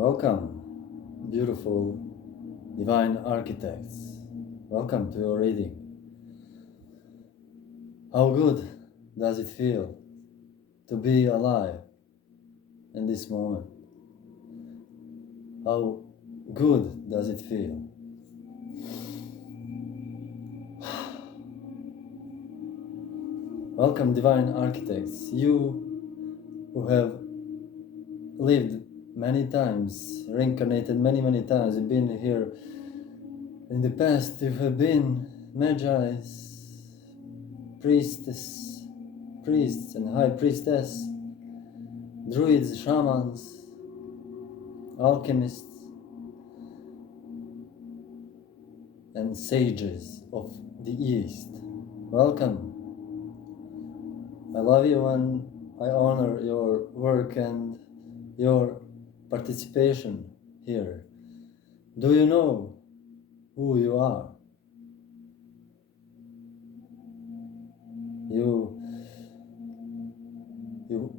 Welcome, beautiful divine architects. Welcome to your reading. How good does it feel to be alive in this moment? How good does it feel? Welcome, divine architects, you who have lived many times, reincarnated many times, and been here in the past. You have been Magi, priests and High-priestess, Druids, Shamans, Alchemists, and sages of the East. Welcome. I love you and I honor your work and your participation here. Do you know who you are? You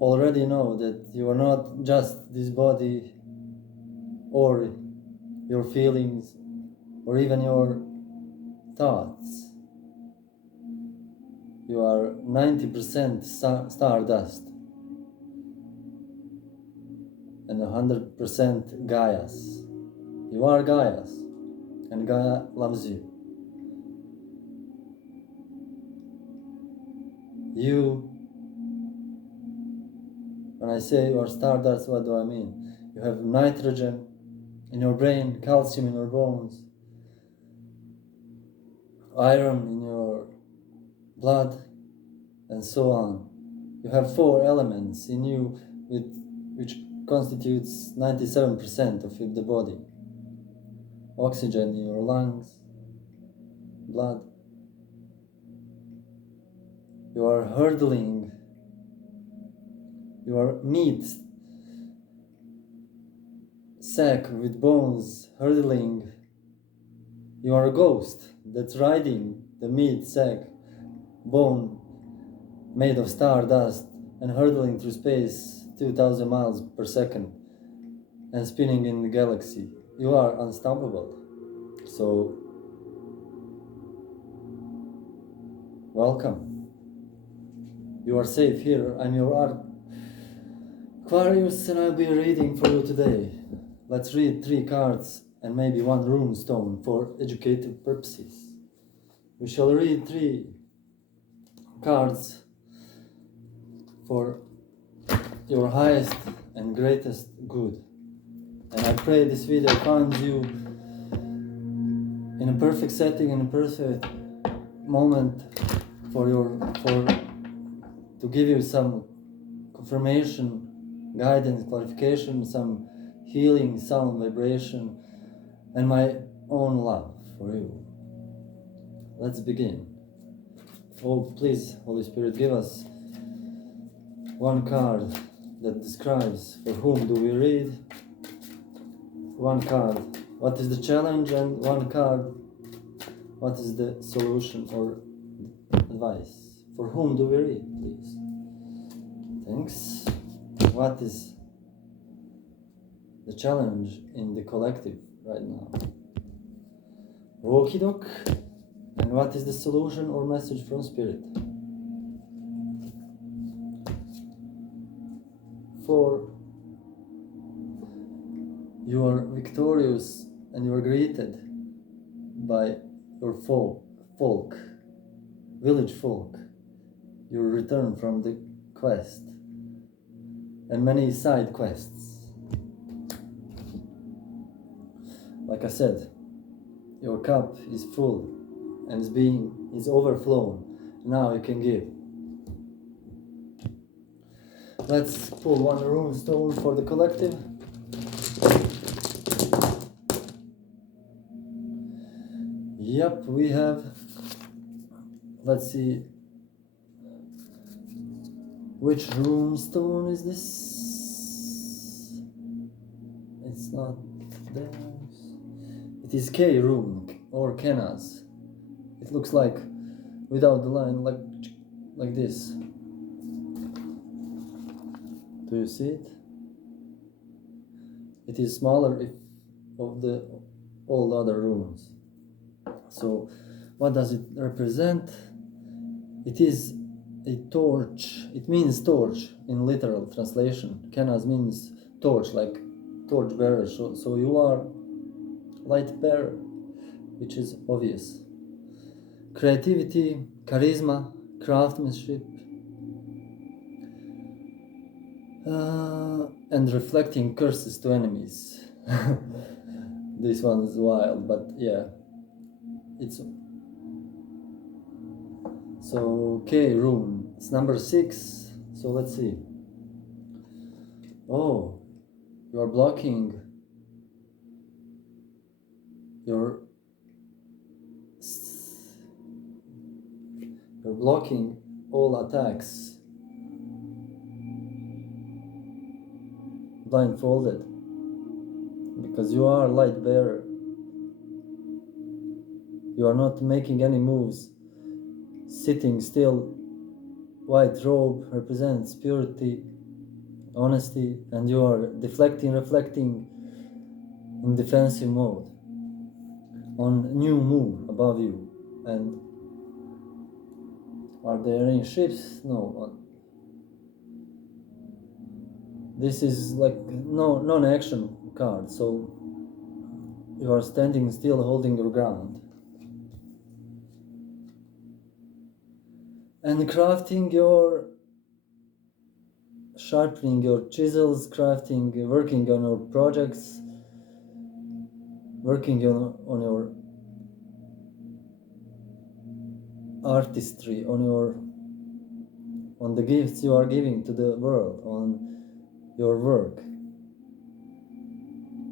already know that you are not just this body or your feelings or even your thoughts. You are 90% stardust and 100% Gaias. You are Gaias, and Gaia loves you. When I say you are stardust, what do I mean? You have nitrogen in your brain, calcium in your bones, iron in your blood, and so on. You have 4 elements in you which constitutes 97% of the body. Oxygen in your lungs, blood. You are hurtling. You are meat sack with bones hurtling. You are a ghost that's riding the meat sack bone made of stardust and hurtling through space 2,000 miles per second and spinning in the galaxy. You are unstoppable. So, welcome. You are safe here. I'm your Aquarius and I'll be reading for you today. Let's read 3 cards and maybe 1 rune stone for educative purposes. We shall read 3 cards for your highest and greatest good. And I pray this video finds you in a perfect setting, in a perfect moment to give you some confirmation, guidance, clarification, some healing, sound, vibration, and my own love for you. Let's begin. Oh, please, Holy Spirit, give us 1 card that describes for whom do we read, 1 card, what is the challenge, and 1 card, what is the solution or advice. For whom do we read, please? Thanks. What is the challenge in the collective right now? Okie doke. And what is the solution or message from Spirit? For you are victorious and you are greeted by your folk, village folk. You return from the quest and many side quests. Like I said, your cup is full and is overflown. Now you can give. Let's pull 1 rune stone for the collective. Yep, we have, let's see, which rune stone is this? It's not there. It is K rune or Kenas. It looks like without the line, like this. Do you see it? it is smaller if of the all other runes. So what does it represent? It is a torch. It means torch in literal translation. Kenaz means torch, like torch bearer. So you are light bearer, which is obvious. Creativity, charisma, craftsmanship, and reflecting curses to enemies. This one is wild, but yeah, it's so K rune. It's number 6. So let's see. Oh, you are blocking your. You're blocking all attacks. Blindfolded. Because you are light bearer. You are not making any moves. Sitting still. White robe represents purity, honesty, and you are deflecting, reflecting in defensive mode on new moon above you. And are there any ships? No. This is like no non-action card, so you are standing still, holding your ground. And crafting sharpening your chisels, working on your projects, working on your artistry, on the gifts you are giving to the world, on your work.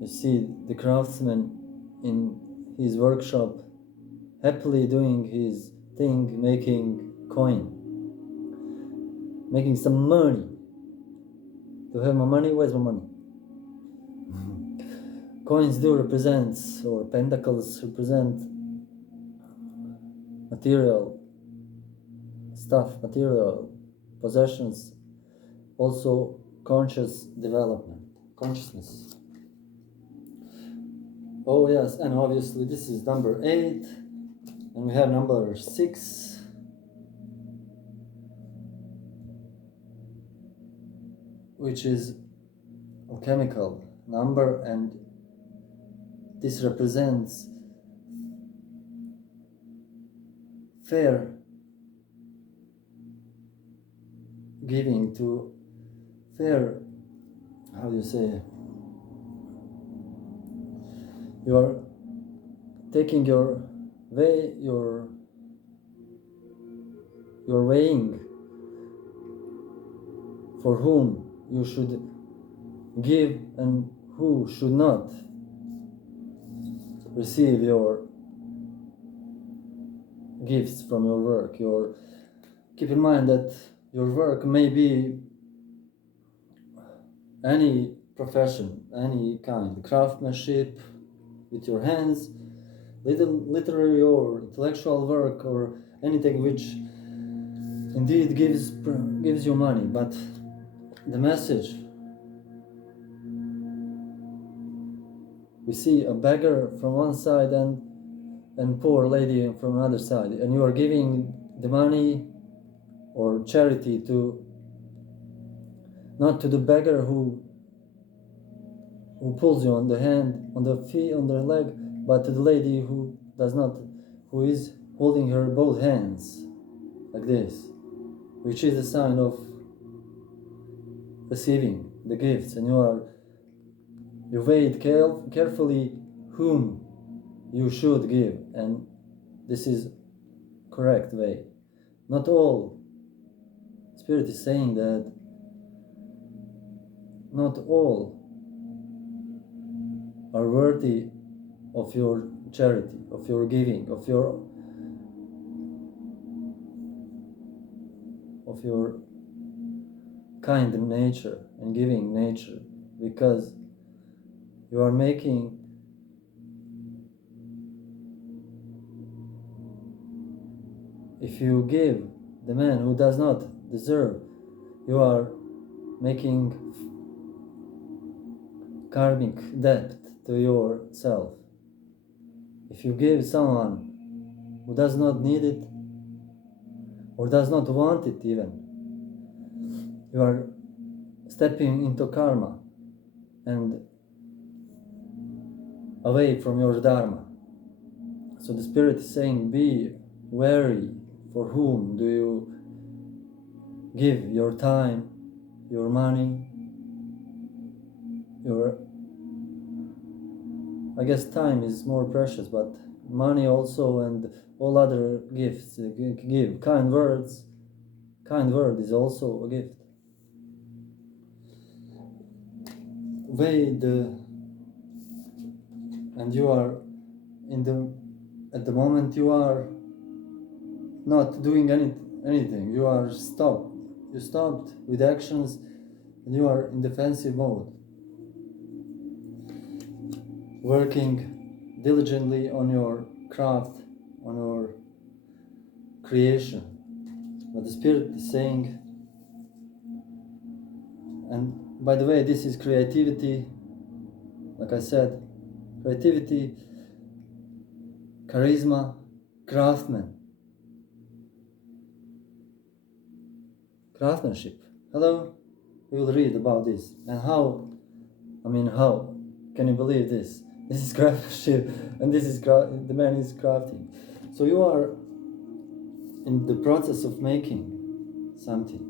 You see the craftsman in his workshop happily doing his thing, making coin, making some money. To have my money, where's my money? Coins do represent, or pentacles represent material stuff, material possessions, also conscious development, consciousness. Oh yes, and obviously this is number 8, and we have number 6. Which is alchemical number, and this represents fair giving to fair, how do you say, you are taking your way, you're weighing for whom you should give and who should not receive your gifts from your work. Keep in mind that your work may be any profession, any kind, craftsmanship with your hands, literary or intellectual work, or anything which indeed gives you money, but the message, we see a beggar from one side and poor lady from another side, and you are giving the money or charity to not to the beggar who pulls you on the hand, on the feet, on the leg, but to the lady who is holding her both hands like this, which is a sign of receiving the gifts, and you weighed carefully whom you should give, and this is correct way. Not all. Spirit is saying that not all are worthy of your charity, of your giving, of your kind nature and giving nature, because you are making if you give the man who does not deserve, you are making karmic depth to yourself. If you give someone who does not need it or does not want it even, you are stepping into karma and away from your dharma. So the Spirit is saying, be wary for whom do you give your time, your money, I guess time is more precious, but money also, and all other gifts. Give kind words. Kind word is also a gift. And you are at the moment you are not doing anything. You are stopped. You stopped with actions, and you are in defensive mode, working diligently on your craft, on your creation. But the Spirit is saying, and by the way, this is creativity, like I said, creativity, charisma, craftsmanship. Hello? We will read about this. And how can you believe this? This is craftsmanship, and this is the man is crafting. So you are in the process of making something.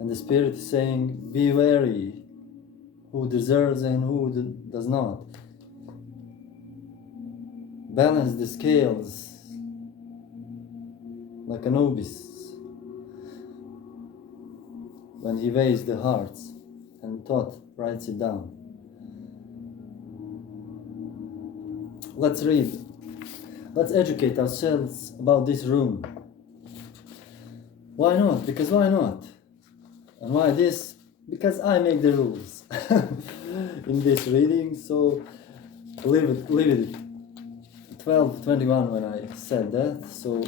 And the Spirit is saying, be wary who deserves and who does not. Balance the scales like Anubis when he weighs the hearts, and Thoth writes it down. Let's read. Let's educate ourselves about this room. Why not? Because why not? And why this? Because I make the rules in this reading. So leave it 12:21 when I said that. So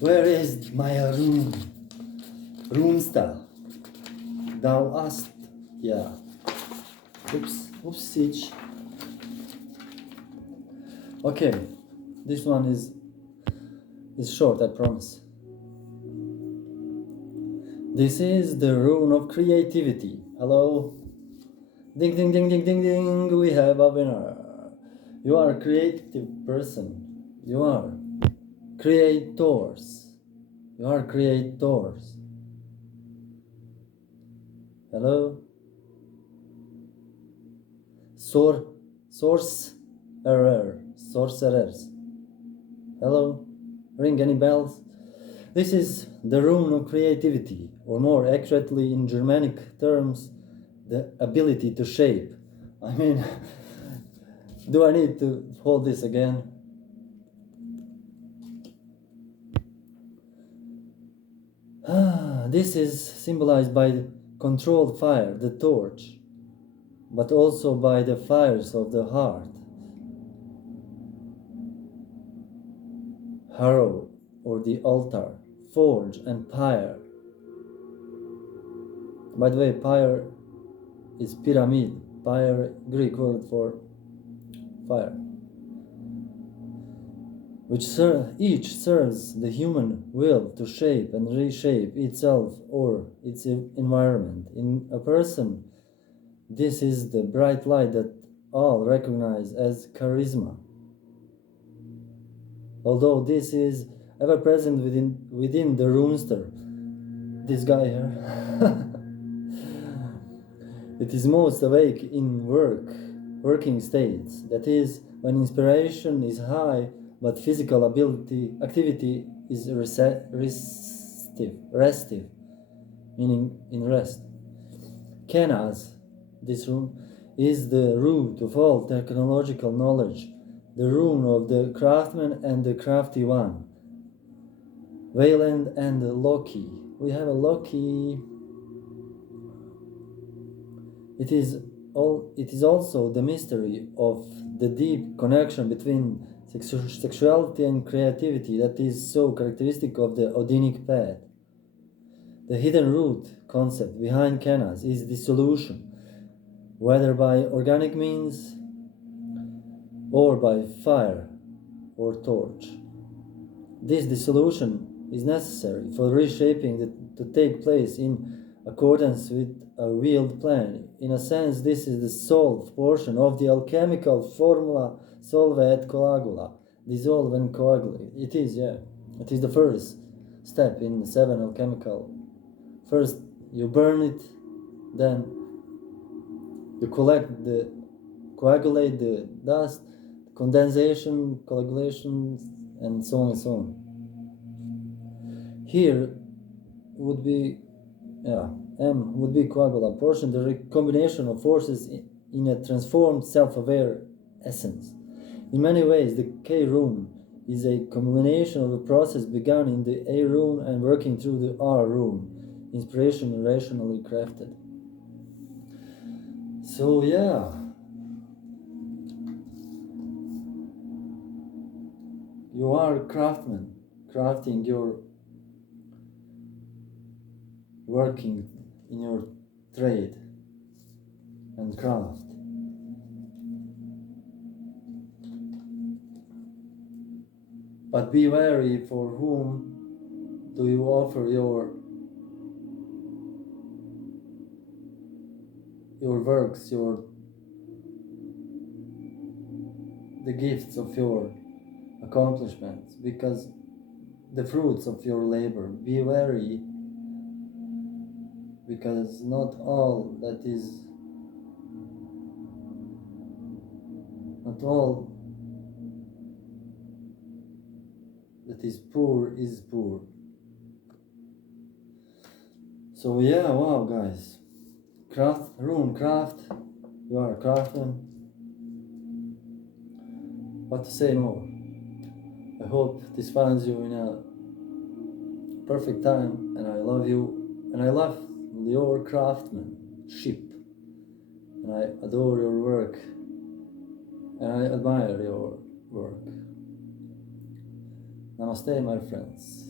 where is my room? Roomsta, thou hast, yeah. Oops, siege. Okay, this one is short, I promise. This is the rune of creativity. Hello? Ding, ding, ding, ding, ding, ding. We have a winner. You are a creative person. You are creators. You are creators. Hello? Sorcerers. Hello? Ring any bells? This is the rune of creativity, or more accurately in Germanic terms, the ability to shape. I mean, do I need to hold this again? This is symbolized by the controlled fire, the torch, but also by the fires of the heart. Harrow, or the altar, forge, and pyre. By the way, pyre is pyramid. Pyre, Greek word for fire, which each serves the human will to shape and reshape itself or its environment. In a person, this is the bright light that all recognize as charisma. Although this is ever present within the runester, this guy here, it is most awake in working states. That is, when inspiration is high, but physical activity is restive, meaning in rest. Kenas, this rune, is the root of all technological knowledge, the rune of the craftsman and the crafty one. Wayland and Loki. We have a Loki. It is also the mystery of the deep connection between sexuality and creativity that is so characteristic of the Odinic path. The hidden root concept behind Kenas is dissolution, whether by organic means or by fire or torch. This dissolution is necessary for reshaping to take place in accordance with a wheeled plan. In a sense, this is the solved portion of the alchemical formula solve et coagula, dissolve and coagulate. It is the first step in the 7 alchemical. First you burn it, then you coagulate the dust, condensation, coagulation, and so on and so on. Here would be, M would be coagula portion, the combination of forces in a transformed self-aware essence. In many ways, the K rune is a combination of a process begun in the A rune and working through the R rune, inspiration and rationally crafted. So yeah, you are a craftsman, crafting your, working in your trade and craft. But be wary for whom do you offer your works, the gifts of your accomplishments, because the fruits of your labor. Be wary, because not all that is poor is poor. So yeah, wow guys. Rune craft, you are a craftsman. What to say more? I hope this finds you in a perfect time, and I love you, and I love your craftsmanship, and I adore your work, and I admire your work. Namaste, my friends.